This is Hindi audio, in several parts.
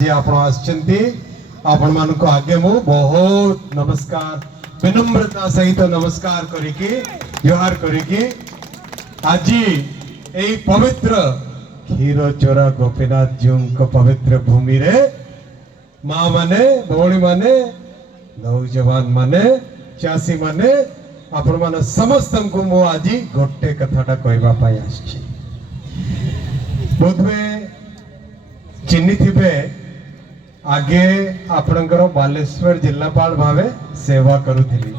आपण आपण मान को आगे मु बहुत नमस्कार विनम्रता सहित नमस्कार करिकी जोहार करिकी आज ए पवित्र क्षीरचोरा गोपीनाथ जी को पवित्र भूमि रे माँ माने भौणी माने नौजवान माने चाषी माने आपण मान समस्त को मु आज गोटे कथाटा कहबा पाई आछि बोधवे चिन्नी थिबे आगे आपणकर बालेश्वर जिल्लापाल भावे सेवा करुथिली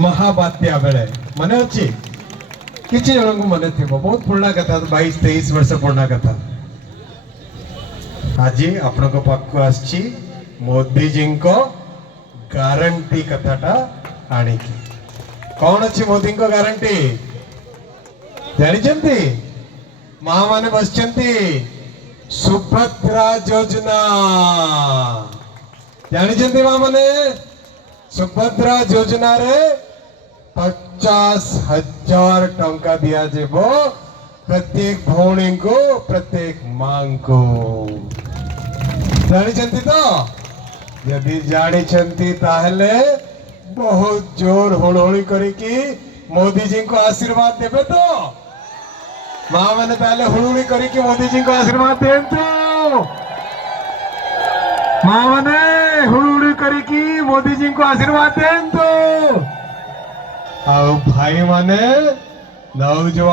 महाबात्या बेले मने अछि किछि जन को मने थिबो बहुत पुराना कथा 22-23 वर्ष पुराना कथा आज आपण को पाक आछि मोदी जी को गारंटी कथाटा आनी की कौन अछि मोदी को गारंटी जानि चंती मां माने बसचंती सुभद्रा योजना जानी मां माने सुभद्रा योजना रे 50,000 टंका दिया जेबो प्रत्येक भौणी को प्रत्येक मां को जानी तो यदि जानी ताहले बहुत जोर होळहोळी करिकी मोदी जी को आशीर्वाद देबे तो मां मैंने पहले हुड़ुड़ी करी कि मोदी जी को आशीर्वाद देंतु मां मैंने हुड़ुड़ी करी कि मोदी जी को आशीर्वाद देंतु भाई माने नौजवान